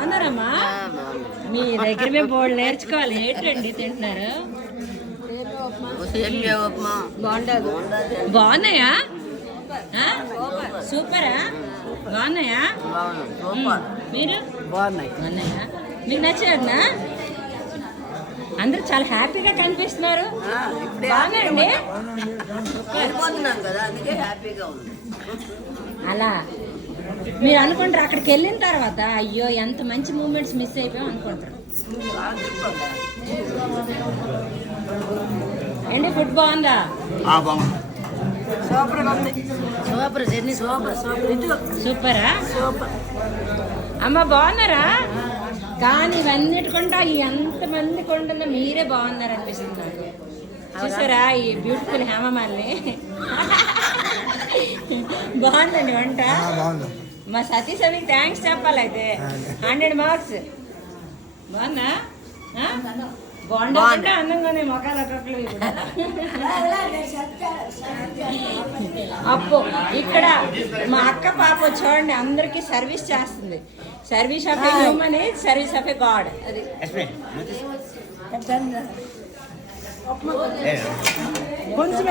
బాగున్నారమ్మా? మీ దగ్గర మేము బోర్డు నేర్చుకోవాలి. ఏంటండి తింటున్నారు? బాగున్నాయా? సూపరా? బాగున్నాయా? మీరు బాగున్నాయా? మీకు నచ్చారనా? అందరూ చాలా హ్యాపీగా కనిపిస్తున్నారు. బాగున్నాయండి. అలా మీరు అనుకుంటారు, అక్కడికి వెళ్ళిన తర్వాత అయ్యో ఎంత మంచి మూమెంట్స్ మిస్ అయిపోయాం అనుకుంటారు. ఏంటి ఫుడ్ బాగుందా? సూపరా? అమ్మ బాగున్నారా? కానీ ఇవన్నిటికంటే ఎంతమంది కొంటున్నా మీరే బాగున్నారు అనిపిస్తుంది నాకు. చూసారా ఈ బ్యూటిఫుల్ హేమమాలిని? బాగుందండి వంట. మా సతీష్ అవి థ్యాంక్స్ చెప్పాలి. అయితే 100 మార్క్స్. బాగుందా? బాగుంటే అందంగానే మొక్కలు ఒక్కొక్కరు. అప్పు ఇక్కడ మా అక్క పాప చూడండి అందరికి సర్వీస్ చేస్తుంది. Service of a human is service of A God. అది కొంచెం